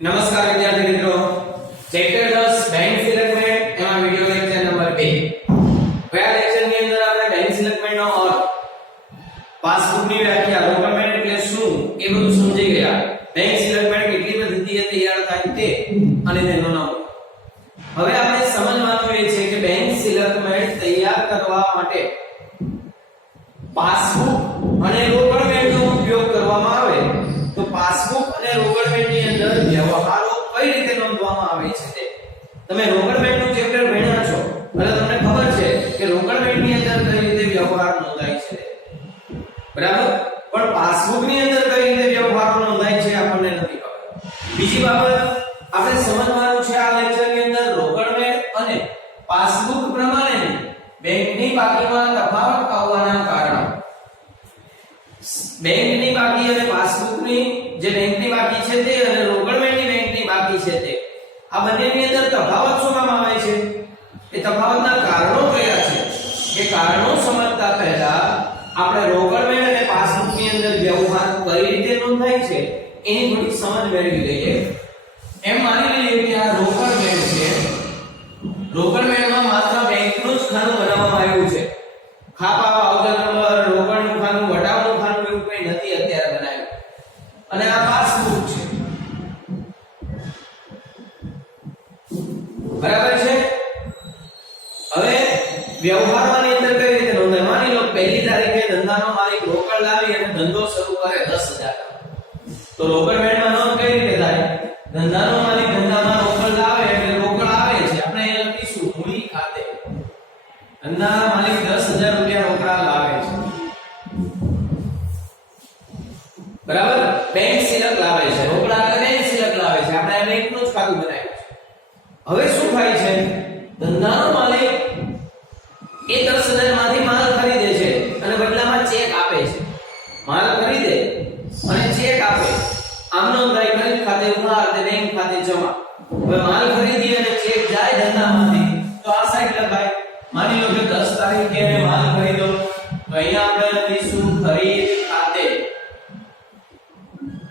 નમસ્કાર વિદ્યાર્થી મિત્રો, ચેપ્ટર 10 બેંક સિલેક્ટમેન્ટ એમાં વિડિયો લેક્ચર નંબર 2. ગયા લેક્ચરની અંદર આપણે બેંક સિલેક્ટમેન્ટનો અર્થ, પાસબુકની વ્યાખ્યા, ડોક્યુમેન્ટ એટલે શું એ બધું સમજી ગયા. બેંક સિલેક્ટમેન્ટ કેટલી પદ્ધતિએ તૈયાર થાય તે અને તેનો નામ. હવે આપણે સમજવાનું એ છે કે બેંક સિલેક્ટમેન્ટ તૈયાર કરવા માટે પાસબુક અને ડોક્યુમેન્ટનો ઉપયોગ કરવામાં આવે તો પાસબુક અને ડોક્યુમેન્ટની અંદર વ્યવહારો કઈ રીતે નોંધવામાં આવે છે તે તમે ડોક્યુમેન્ટનું ચેપ્ટર ભણ્યા છો એટલે તમને ખબર છે કે ડોક્યુમેન્ટની અંદર કઈ રીતે વ્યવહાર નોંધાય છે, બરાબર. પણ પાસબુકની અંદર કઈ રીતે વ્યવહારો નોંધાય છે આપણને નથી ખબર. બીજી બાબત આપણે સમજવાનું છે આ લેક્ચરની અંદર ડોક્યુમેન્ટ અને પાસબુક પ્રમાણે બેંકની બાકીમાં તફાવત આવવાના કારણો. બેંકની બાકી અને પાસબુકની જે બેંકની બાકી છે તે અને ડોક્યુમેન્ટની બેંકની બાકી છે તે આ બંનેની અંદર તફાવત શું કામ આવે છે, એ તફાવતના કારણો કયા છે એ કારણો સમજતા પહેલા આપણે ડોક્યુમેન્ટ અને પાસબુકની અંદર વ્યવહાર કઈ રીતે નોંધાય છે એની થોડી સમજ મેળવી લઈએ. એમ માની લઈએ કે આ ડોક્યુમેન્ટ છે. ડોક્યુમેન્ટમાં માત્ર બેંકનું જ ખાનું બનાવવામાં આવ્યું છે. ખાપા, વાઉચર નંબર, રોકડનું ખાનું, વટાવનું ખાનું એવું કંઈ નથી અત્યારે બનાવ્યું. અને આ પાસબુક છે, બરાબર છે. હવે વ્યવહારની અંદર કઈ રીતે નોંધાય? માની લો પહેલી તારીખે ધંધાનો માલિક રોકડ લાવી અને ધંધો શરૂ કરે 10,000, તો ડોક્યુમેન્ટમાં નોંધ કઈ રીતે થાય? ધંધાનો માલિક ધંધામાં રોકડ લાવે એટલે રોકડ આવે છે, આપણે એ લખીશું મૂડી ખાતે. ધંધાના માલિક 10,000 રૂપિયા રોકડા લાવે છે, બરાબર. બેંક સિલક લાવે છે, રોકડા એટલે બેંક સિલક લાવે છે, આપણે બેંકનું જ ખાતું બનાવ્યું છે. હવે શું થાય છે? ધંધાનો માલિક એ 10,000 માંથી માલ ખરીદે છે અને બદલામાં ચેક આપે છે. માલ ખરીદે અને ચેક આપે, આમ નોંધાય ખરીદ ખાતે ઉધાર તે બેંક ખાતે જમા. હવે માલ ખરીદી અને ચેક જાય ધંધામાંથી તો આ સાઈડ લખાય. માની લો કે 10 તારીખે એને માલ ખરીદ્યો તો અહીંયા આપણે લખીશું ખરીદ ખાતે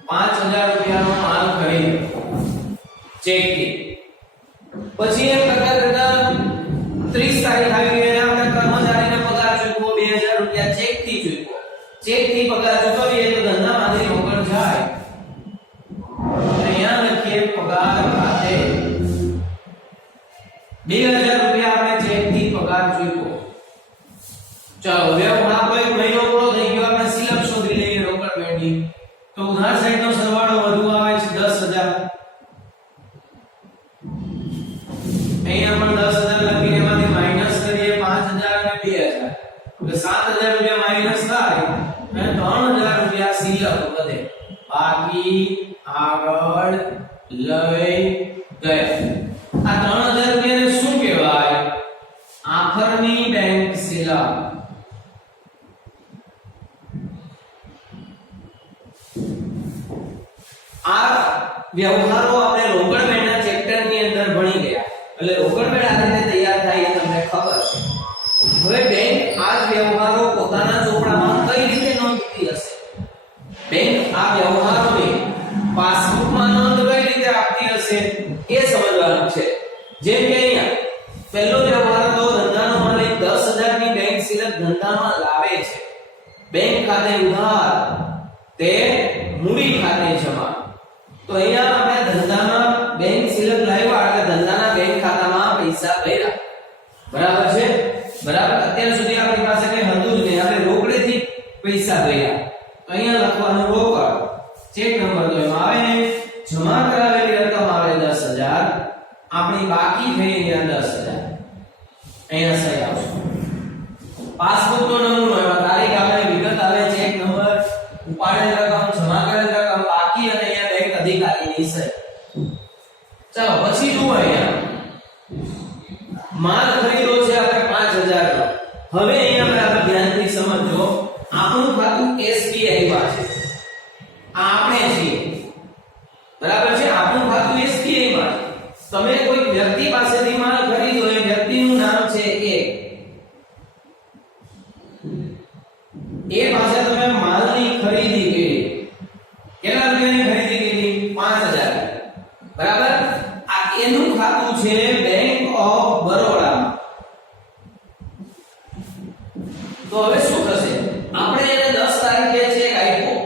5,000 રૂપિયાનો માલ ખરીદ્યો ચેકથી. પછી એમ કરતા કરતા 30 તારીખ આવી ગઈ, આપણે કર્મચારીને પગાર ચૂકવો 2,000 રૂપિયા ચેકથી ચૂકવો. ચેકથી પગાર ચૂકવીએ તો ધંધામાંથી રોકડ જાય. અહીંયા લખીએ પગાર ખાતે 2,000 રૂપિયા આપણે ચેકથી પગાર ચૂકવો. ચાલો વ્યવહાર આપણો એક મહિનો પૂરો થઈ ગયો, આપણે સિલક શોધી લઈએ ડોક્યુમેન્ટની. તો ઉધાર સાઈડનો સરવાળો વધુ આવે છે 10,000. અહીંયા પણ 10,000 લખીને એમાંથી માઈનસ કરીએ 5,000 અને 2,000 એટલે 7,000 રૂપિયા માઈનસ થાય અને 3,000 રૂપિયા સિલક વધે. બાકી આગળ લઈ ગયા. આ 3,000 રૂપિયાને શું કહેવાય? આખરની બેંક સિલક. આ વ્યવહારો આપણે રોકડમેળના ચેપ્ટરની અંદર ભણી ગયા. એટલે રોકડમેળ આ રીતે તૈયાર થાય એ તમને ખબર છે. હવે બેંક આ વ્યવહારો પોતાના ચોપડામાં કઈ રીતે નોંધતી હશે? બેંક આ વ્યવહારોને પાસબુકમાં નોંધ કઈ રીતે આપતી હશે એ સમજવાનું છે. જેમ કે અહીંયા પહેલો વ્યવહાર તો ધંધાનો માલિક 10,000 ની બેંક સિલક ધંધામાં લાવે છે. બેંક ખાતે ઉધાર તે મૂડી ખાતે જમા. તો અહીંયા આપણે ધંધામાં બેંક સિલક લાવ્યા એટલે ધંધાના બેંક ખાતામાં પૈસા ભર્યા, બરાબર છે. બરાબર. અત્યાર સુધી આપણી પાસે કઈ હતું જ નહીં, આપણે રોકડેથી પૈસા ભર્યા. તો અહીંયા લખવાનું રોકડ. ચેક નંબર તો એમાં આવે ને, જમા કરાવેલી રકમ આવે 10,000, આપણી બાકી થઈ અહીંયા 10,000. અહીંયા સહી આવશે. પાસબુક નો નમૂનો, એમાં તારીખ આવે, વિગત આવે, ચેક નંબર, ઉપાડેલ રકમ, જમા કરેલ રકમ, બાકી અને અહીંયા બેંક અધિકારીની સહી. ચાલો પછી જુઓ અહીંયા માલ ખરીદો છે આપણે 5,000 નો. હવે અહીંયા બરાબર ધ્યાનથી સમજો, આપણું ખાતું SBI માં છે, આ આપણે છીએ, બરાબર છે. આપણું ખાતું SBI માં છે. તમે કોઈ વ્યક્તિ પાસેથી માલ ખરીદો, એ વ્યક્તિનું નામ છે એ પાસે તમે માલની ખરીદી કરી. કેટલા રૂપિયાની ખરીદી કરી? 5,000. બરાબર આ એનું ખાતું છે બેંક ઓફ બરોડા તો હવે શું થશે આપણે એને 10 તારીખે ચેક આપ્યો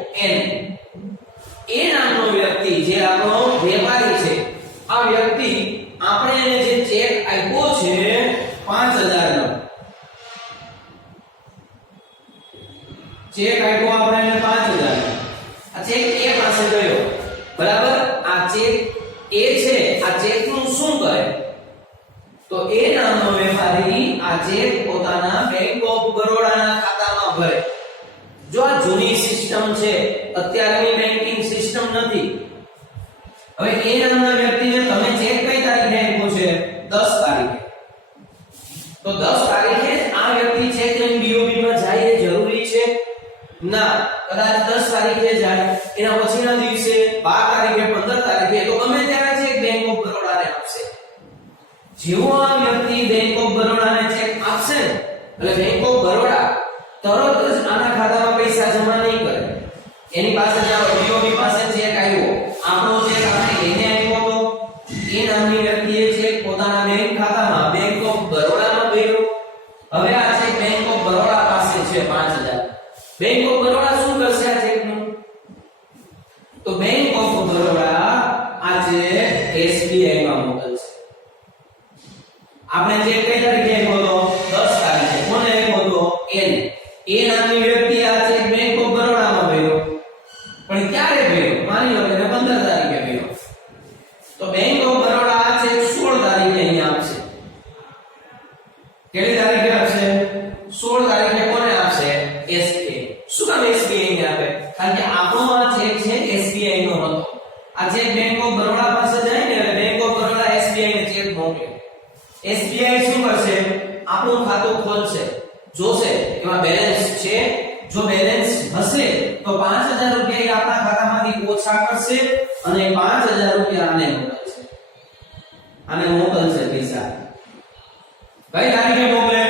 એ નામનો વ્યક્તિ જે આપણો વેપારી છે આ વ્યક્તિ આપણે એને જે ચેક આપ્યો છે 5000 નો ચેક આપ્યો આપણે એને 5000 આ ચેક એ પાસે ગયો બરાબર આ ચેક એ છે આ ચેક નું શું કરે તો એ નામનો વેપારી આ ચેક પોતાના બેંક ઓફ બરોડાના ખાતામાં ભરે જો આ જૂની સિસ્ટમ છે અત્યારની બેન્કિંગ સિસ્ટમ નથી હવે એ નામના વ્યક્તિને તમે ચેક કઈ તારીખે આપ્યો છે 10 તારીખે તો 10 તારીખે આ વ્યક્તિ ચેક લઈને બીઓબી માં જાય એ જરૂરી છે ના કદાચ 10 તારીખે જાય એના પછીના દિવસે 12 તારીખે 15 તારીખે તો ગમે ત્યારે ચેક બેંક ઓફ બરોડાને આપશે જેવો આ વ્યક્તિ બેંક ઓફ બરોડાને ચેક આપશે એટલે બેંક ઓફ બરોડા તરત જ આના ખાતામાં પૈસા જમા નહીં કરે એની પાસે જાવ બીઓબી પાસે ચેક આવ્યો આપણો ચેક આપણે એને આપ્યો તો એ નામની વ્યક્તિએ ચેક પોતાના બેંક ખાતામાં બેંક ઓફ બરોડામાં ભર્યો હવે આ ચેક બેંક ઓફ બરોડા પાસે છે 5000 બેંક ઓફ બરોડા શું કરશે આ ચેકનું તો બેંક ઓફ બરોડા આ ચેક એસબીઆઈ માં મોકલશે આપણે ચેક કઈ તારીખે આપ્યો તો 10 તારીખે કોને આપ્યો તો એ નામની વ્યક્તિ આ ચેક બેંક ઓફ બરોડામાં ભર્યો પણ ક્યારે ભર્યો માની લો કે 15 તારીખે ભર્યો તો બેંક ઓફ બરોડા આ ચેક 16 તારીખે અહીંયા આપશે કેટલી તારીખે આપશે 16 તારીખે કોને આપશે એસબીઆઈ શું કામ એસબીઆઈ ને આપે કારણ કે આપણો આ ચેક છે એસબીઆઈ નો હતો આ ચેક બેંક ઓફ બરોડા પાસે જાય ને એટલે બેંક ઓફ બરોડા એસબીઆઈ ને ચેક મોકલે એસબીઆઈ શું કરશે આપણું ખાતું ખોલશે જોશે એમાં બેલેન્સ છે જો બેલેન્સ હશે તો 5000 રૂપિયા આપણા ખાતામાંથી ઓછા કરશે અને 5000 રૂપિયા આને મોકલશે પૈસા કઈ તારીખે મોકલે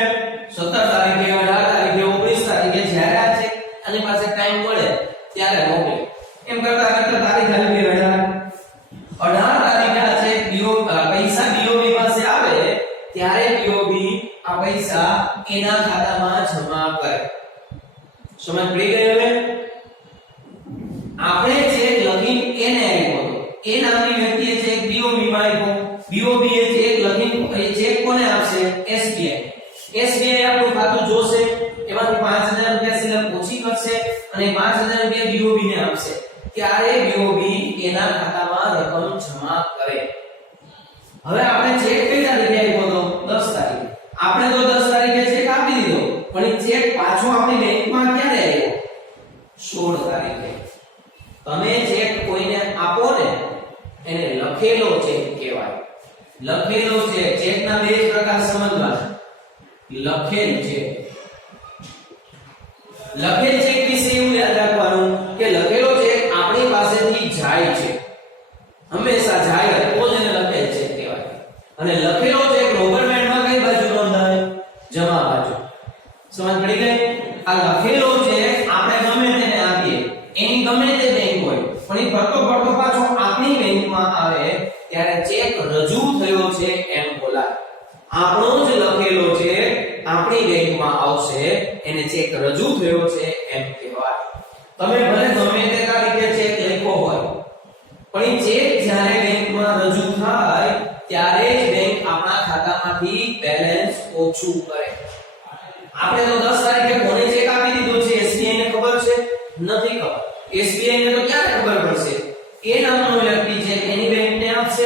17 તારીખે 18 તારીખે 19 તારીખે જ્યારે આ ચેક આની પાસે ટાઈમ મળે ત્યારે મોકલે એમ કરતા કરતા તારીખ આવી ગઈ 18 તારીખે આ ચેક પૈસા બીઓબી પાસે આવે ત્યારે બીઓબી આ પૈસા એના ખાતામાં જમા કરે સમજ પડી ગઈ હવે આપણે ચેક લખીને એને આપ્યો હતો એ નામની વ્યક્તિએ ચેક બીઓબી માં આપ્યો બીઓબી એ ચેક લખીને એ ચેક કોને આપશે એસબીઆઈ આપણું ખાતું જોશે એમાંથી 5000 રૂપિયા સિલેક્ટ ઓછી કરશે અને 5000 રૂપિયા બીઓબી ને આપશે ત્યારે બીઓબી એના ખાતામાં રકમ જમા કરે હવે આપણે ચેક કઈ તારીખે આપ્યો હતો 10 તારીખે આપણે તો 10 તારીખે ચેક આપી દીધો પણ એ ચેક પાછો આપણી બેંકમાં ક્યારે આવ્યો 16 તારીખે તમે ચેક કોઈને આપો ને એને લખેલો ચેક કહેવાય લખેલો ચેક ચેકના બે પ્રકાર સમજવા લખેલ ચેક વિશે એવું યાદ રાખવાનું કે લખેલો ચેક આપણી પાસેથી જાય છે હંમેશા જાય તો જ એને લખેલ ચેક કહેવાય અને લખેલો ચેક ગવર્નમેન્ટમાં કઈ બાજુ નોંધાય જમા બાજુ સમજ પડી ગઈ આ લખેલો ચેક આપણે ગમે તેને આપીએ એની ગમે તે બેંક હોય પણ એ ફરતો પાછો આપણી બેંકમાં આવે ત્યારે ચેક રજૂ થયો છે એમ બોલાય આપણો જ લખેલો ચેક આપણી બેંકમાં આવશે એને ચેક રજૂ થયો છે એમ કહેવાય તમે ભલે ગમે તે તારીખે ચેક લખ્યો હોય પણ એ ચેક જ્યારે બેંકમાં રજૂ થાય ત્યારે જ બેંક આપણા ખાતામાંથી બેલેન્સ ઓછું કરે આપણે તો 10 તારીખે કોને ચેક આપી દીધો છે એસબીઆઈ ને ખબર છે નથી ખબર એસબીઆઈ ને તો ક્યારે ખબર પડશે એ નામનો વ્યક્તિ ચેક એની બેંકને આપશે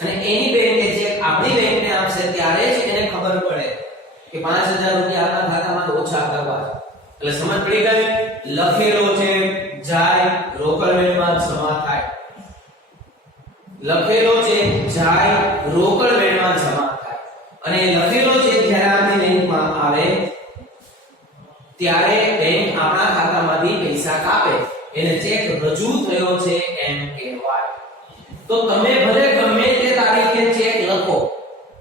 અને એની બેંકે ચેક આપણી બેંકને આપશે ત્યારે જ એને ખબર પડે કે 5000 રૂપિયા આપણા ખાતામાં ઓછા કરવા એટલે સમજ પડી ગઈ લખેલો છે જાય રોકડ વેણમાં જમા થાય લખેલો છે જાય રોકડ વેણમાં જમા થાય અને લખેલો છે જ્યારે આપણી બેંકમાં આવે ત્યારે બેંક આપણા ખાતામાંથી પૈસા કાપે એને ચેક રજૂ થયો છે એમ કહેવાય તો તમે ભલે ગમે તે તારીખે ચેક લખો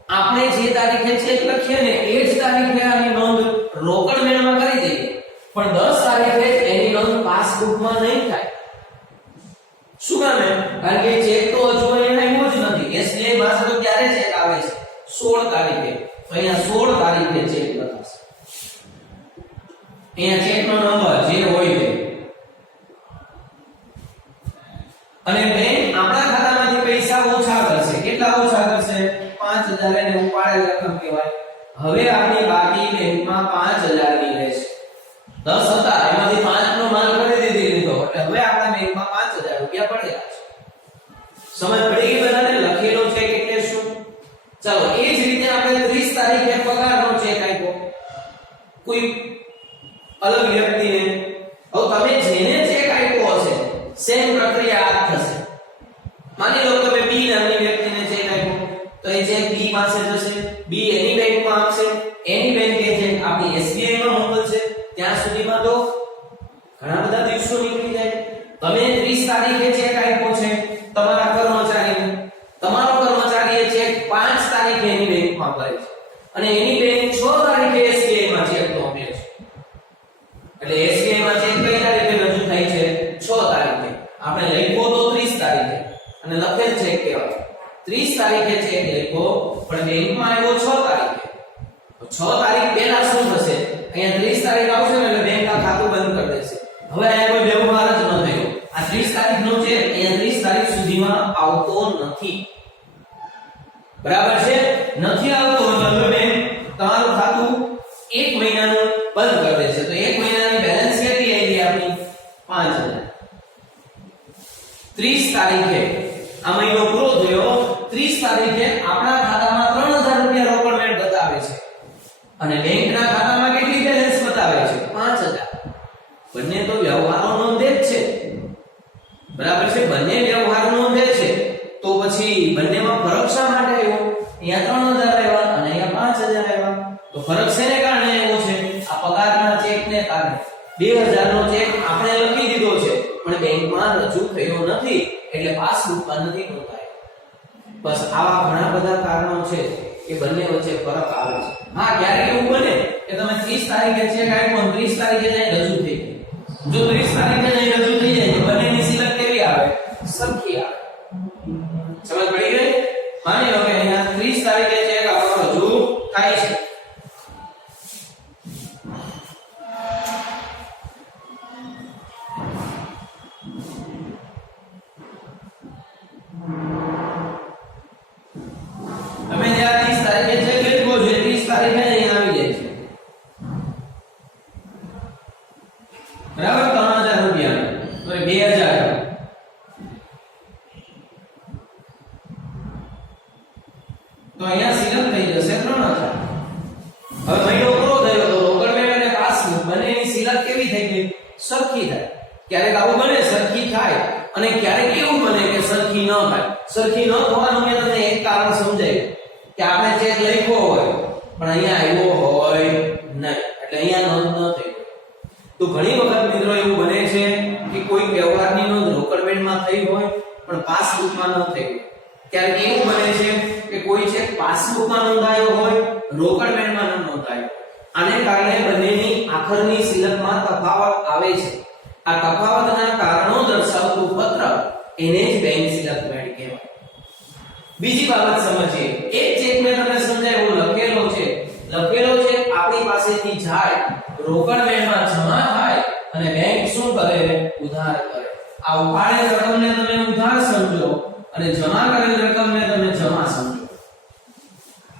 આપણે જે તારીખે ચેક લખીએ ને એ જ તારીખે આની નોંધ રોકડ વેણમાં કરી દઈએ પણ 10 તારીખે એની નોંધ પાસબુકમાં નહીં થાય શું કામ એમ? કારણ કે ચેક તો હજુ અહીંયા આવ્યો જ નથી. SBI પાસે તો ક્યારે ચેક આવે છે? 16 તારીખે. તો અહીંયા 16 તારીખે ચેક લખાશે. અહીંયા ચેકનો નંબર જે હોય તે. અને બેંક આપણા ખાતામાંથી પૈસા ઓછા કરશે. કેટલા ઓછા કરશે? 5000 એને ઉપાડેલ રકમ કહેવાય. હવે આપણી બાકી બેંકમાં 5000 ની રહેશે. 10 હતા એમાંથી 5 નો માલ કરી દીધો એટલે હવે આપણા બેંકમાં 5000 રૂપિયા પડેલા છે. સમજ પડી ગઈ બધાને? લખેલો ચેક એટલે શું? ચાલો એ જ રીતે આપણે 30 તારીખે પગારનો ચેક આપ્યો કોઈ અલગ વ્યક્તિને. હવે તમે જેને ચેક આપ્યો હશે સેમ પ્રક્રિયા આ થશે. માની લો તમે B નામની વ્યક્તિને ચેક આપ્યો તો એ ચેક B પાસે જશે. B એની બેંકમાં આપશે. એની બેંકે ચેક આપણી SBI માં મોકલશે. ત્યાં સુધીમાં તો ઘણા બધા દિવસો નીકળી જાય. તમે 30 તારીખે ચેક આપ્યો છે તમારા કર્મચારીને. તમારો કર્મચારીએ ચેક 5 તારીખે એની બેંકમાં ભરે છે અને એની બેંક 6 તારીખે SBI માં ચેક મોકલે છે. એટલે SBI માં ચેક કઈ તારીખે રજૂ થાય છે? 6 તારીખે. આપણે લખ્યો તો 30 તારીખે અને લખેલ ચેક કેવાય 30 તારીખે ચેક લખ્યો પણ બેંકમાં આવ્યો 6 તારીખે. તો 6 તારીખ પહેલા શું થશે? અહીંયા 30 તારીખ આવશે ને એટલે બેંક આ ખાતું બંધ કરી દેશે. હવે અહીંયા કોઈ વ્યવહાર જ ન થયો. આ 30 તારીખનો ચેક અહીંયા 30 તારીખ સુધીમાં આવતો નથી. બરાબર છે? નથી આવતો એટલે બેંક તમારું ખાતું 1 મહિનાનું બંધ કરી દેશે. તો 1 મહિનાની બેલેન્સ કેટલી આવી આપણી? 5000. 30 તારીખે આ મહિનો પૂરો થયો. 30 તારીખે આપણા ખાતામાં 3000 રૂપિયા રોકડ મેળ બતાવે છે અને બેંકના ખાતામાં કેટલી બેલેન્સ બતાવે છે? 5000. બંને તો વ્યવહારો નોંધે જ છે. બરાબર છે? બંને વ્યવહાર નોંધે છે. તો પછી બંનેમાં ફરક શા માટે આવ્યો? અહીંયા 3000 આવ્યા અને અહીંયા 5000 આવ્યા. તો ફરક શેને કારણે આવ્યો છે? આ પગારના ચેકને કારણે. 2000 નો ચેક આપણે લખી દીધો છે પણ બેંકમાં રજૂ થયો નથી એટલે પાસબુકમાં નથી નોંધાયો. બસ આવા ઘણા બધા કારણો છે કે બંને વચ્ચે ફરક આવે છે. હા, ક્યારેક એવું બને કે તમે 30 તારીખે ચેક આપ્યો અને 30 તારીખે જાય રજૂ થઈ ગયો. જો 30 તારીખે જાય રજૂ થઈ જાય તો બંનેની સિલક કેવી આવે? સરખી આવે. સમજ પડી ગઈ? માની લો કે અહીંયા 30 તારીખે ચેક આપણો રજૂ થાય છે. તમે જ્યાં 30 તારીખે ચેક લખ્યો છે 30 તારીખે અહીંયા આવી જાય છે. બરાબર? 3000 રૂપિયા તો 2000 તો અહીંયા સિલક થઈ જશે 3000. હવે મહિનો પૂરો થયો તો રોકડ મેળ અને પાસબુક બંનેની સિલક કેવી થઈ ગઈ? સરખી થાય. ક્યારેક આવું બને સરખી થાય અને ક્યારેક એવું બને કે સરખી ન થાય. સરખી ન થવાનું મેં તમને એક કારણ સમજાવ્યું કે આપણે ચેક લખ્યો હોય પણ અહીંયા આવ્યો હોય નહીં એટલે અહીંયા નોંધ ન થઈ. તો ઘણી વખત મિત્રો એવું બને છે કે કોઈ વ્યવહારની નોંધ રોકડ મેળમાં થઈ હોય પણ પાસબુકમાં ન થઈ હોય. ક્યારેક એવું બને છે કે કોઈ ચેક પાસબુકમાં નોંધાયો હોય રોકડ મેળમાં ન નોંધાયો. આને કારણે બંનેની આખરની સિલકમાં તફાવત આવે છે. આ તફાવતના કારણો દર્શાવતું પત્ર એને જ બેંક સિલક મેળ કહેવાય. બીજી બાબત સમજીએ. એક ચેક મેં તમને સમજાવ્યો લખેલો છે આપણી પાસેથી જાય રોકડ મેળમાં જમા થાય અને બેંક શું કરે? ઉધાર કરે. આ ઉપાડેલ રકમને તમે ઉધાર સમજો અને જમા કરેલ રકમને તમે જમા સમજો.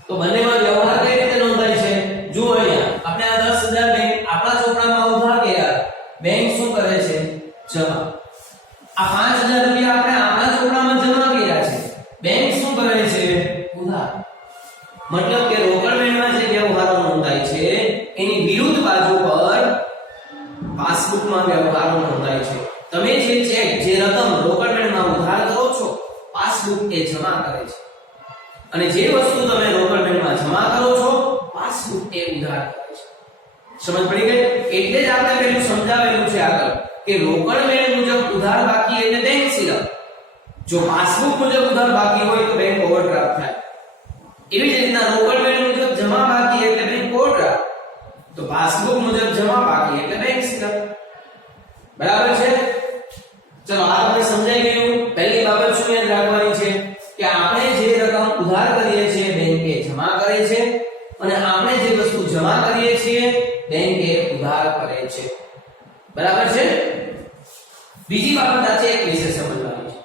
તો બંનેમાં વ્યવહાર કઈ રીતે નોંધાય છે? જુઓ અહીંયા આપણે આ 10000 બેંક આપણા ચોપડામાં ઉધાર કર્યા. બેંક શું કરે છે? જમા. આ 5000 રૂપિયા આપણે આપણા ચોપડામાં જમા કર્યા છે. બેંક શું કરે છે? ઉધાર. મતલબ કે રોકડ મેળમાં જે વ્યવહારો નોંધાય છે એની વિરુદ્ધ બાજુ પર પાસબુકમાં વ્યવહારો નોંધાય છે. તમે જે ચેક જે રકમ રોકડ મેળમાં ઉધાર કરો છો પાસબુક એ જમા કરે છે અને જે વસ્તુ તમે રોકડ મેળમાં જમા કરો છો પાસબુક એ ઉધાર કરે છે. સમજ પડી ગઈ? એટલે જ આપણે પેલું સમજાવેલું છે આગળ કે રોકડ મેળ મુજબ ઉધાર બાકી એટલે બેંક સિલક. જો પાસબુક મુજબ ઉધાર બાકી હોય તો બેંક ઓવરડ્રાફ્ટ થાય. એવી જ રીતના રોકડ મેળ મુજબ જમા બાકી એટલે બેંક ઓવરડ્રાફ્ટ. તો પાસબુક મુજબ જમા બાકી એટલે બેંક સિલક. બરાબર છે? ચલો આ તમને સમજાઈ ગયું. યાદ રાખવાની છે કે આપણે જે રકમ ઉધાર કરીએ છીએ બેંકે જમા કરે છે અને આપણે જે વસ્તુ જમા કરીએ છીએ બેંકે ઉધાર કરે છે. બરાબર છે. બીજી બાબત આ ચેક વિશે સમજવાની છે.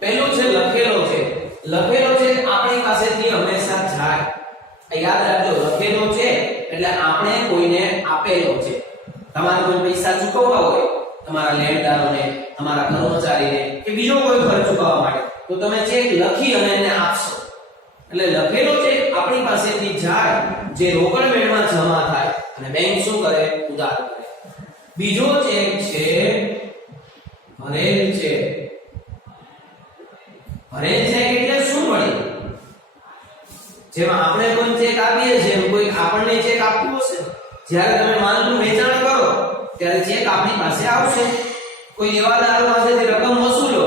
પહેલું છે લખેલો છે. લખેલો છે આપણી પાસેથી હંમેશા જાય. યાદ રાખજો, લખેલો છે એટલે આપણે કોઈને આપેલો છે. તમારે કોઈ પૈસા ચૂકવવા હોય તમારા લેણદારોને, તમારા કર્મચારીને કે બીજો કોઈ ખર્ચ ચૂકવવા માટે, તો તમે ચેક લખી અને એને આપશો. એટલે લખેલો ચેક આપણી પાસેથી જાય, જે રોકડ મેળમાં જમા થાય અને બેંક શું કરે? ઉધાર કરે. બીજો ચેક છે ભરેલ ચેક. ભરેલ ચેક એટલે શું વળી? જેમાં આપણે કોઈ ચેક આપીએ છીએ, કોઈ આપણને ચેક આપ્યો હશે, જ્યારે તમે માલનું વેચાણ કરો ત્યારે ચેક આપણી પાસે આવશે. કોઈ દેવાદાર પાસેથી રકમ વસૂલો,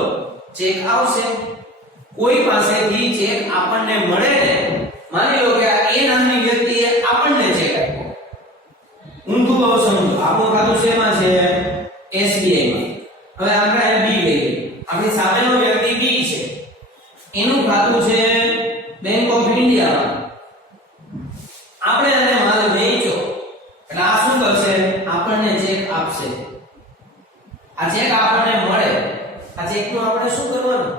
ચેક આવશે. કોઈ પાસેથી ચેક આપણને મળે ને, માની લો કે આ એ નામની વ્યક્તિએ આપણને ચેક આપ્યો. ઊંધું બહુ સમજો. આપણું ખાતું શેમાં છે? SBI માં. હવે આપણે આ બી લઈએ. આપણી સામેનો વ્યક્તિ બી છે, એનું ખાતું છે બેંક ઓફ ઇન્ડિયા. આપણે એને માલ વેચ્યો એટલે આ શું કરશે? આપણને ચેક આપશે. આ ચેક આપણને મળે, આ ચેકનું આપણે શું કરવાનું?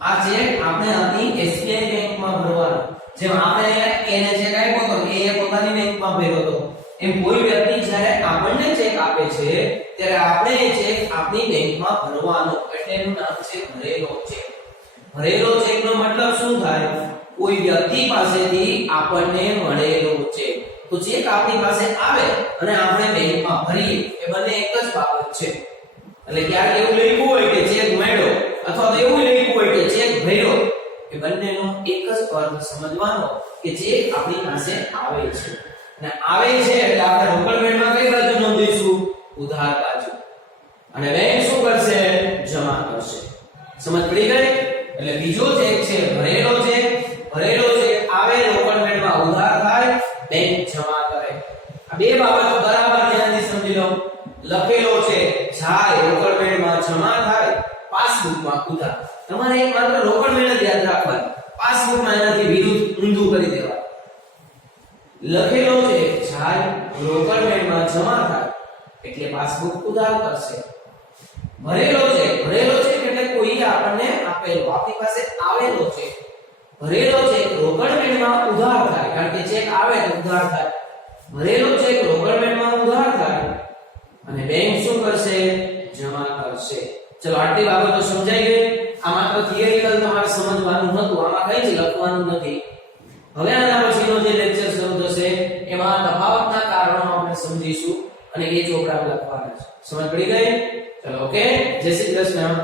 આ ચેક આપણે આપણી SBI બેંકમાં ભરવાનો. જેમ આપણે એને ચેક આપ્યો તો એ પોતાની બેંકમાં ભર્યો તો, એમ કોઈ વ્યક્તિ જ્યારે આપણને ચેક આપે છે ત્યારે આપણે એ ચેક આપણી બેંકમાં ભરવાનો. એટલે એનું નામ છે ભરેલો ચેક. ભરેલો ચેકનો મતલબ શું થાય? કોઈ વ્યક્તિ પાસેથી આપણને મળેલો ચેક. તો ચેક આપણી પાસે આવે અને આપણે બેંકમાં ભરીએ, એ બંને એક જ બાબત છે. એટલે ક્યારેક એવું લખ્યું હોય કે ચેક મળ્યો, અથવા તો એવું લખ્યું હોય કે ચેક ભર્યો, એ બંનેનો એક જ અર્થ સમજવાનો કે ચેક આપણી પાસે આવે છે. અને આવે છે એટલે આપણે રોકડ મેળમાં કઈ બાજુ નોંધીશું? ઉધાર બાજુ. અને બેંક શું કરશે? જમા કરશે. સમજ પડી ગઈ? એટલે બીજો ચેક છે ભરેલો ચેક. ભરેલો ચેક આવે, રોકડ મેળમાં ઉધાર થાય, બેંક જમા કરે. આ બે બાબતો બરાબર ધ્યાનથી સમજી લો. લખેલો છે જાય, રોકડ મેળમાં જમા થાય, પાસબુકમાં ઉધાર. તમારે એક માત્ર રોકડ મેળ જ યાદ રાખવાની, પાસબુકમાં એનાથી વિરુદ્ધ ઊંધું કરી દેવા. લખેલો છે જાય, રોકડ મેળમાં જમા થાય એટલે પાસબુક ઉધાર કરશે. ભરેલો છે એટલે કોઈ આપણને આપેલો, આપણી પાસે આવેલો છે. ભરેલો ચેક રોકડ મેળમાં ઉધાર થાય, કારણ કે ચેક આવે તો ઉધાર થાય. ભરેલો ચેક રોકડ મેળમાં ઉધાર થાય અને બેંક શું કરશે? જમા કરશે. ચલો આટલી બાબતો સમજાઈ ગઈ. આ માત્ર થિયરિકલ તમારે સમજવાનું હતું, આમાં કંઈ જ લખવાનું નથી. હવે આના પછીનો જે લેક્ચર શરૂ થશે એમાં તફાવતના કારણો આપણે સમજીશું અને એ ચોપડા લખવાના છે. સમજ પડી ગઈ? ચલો ઓકે, જય શ્રી કૃષ્ણ.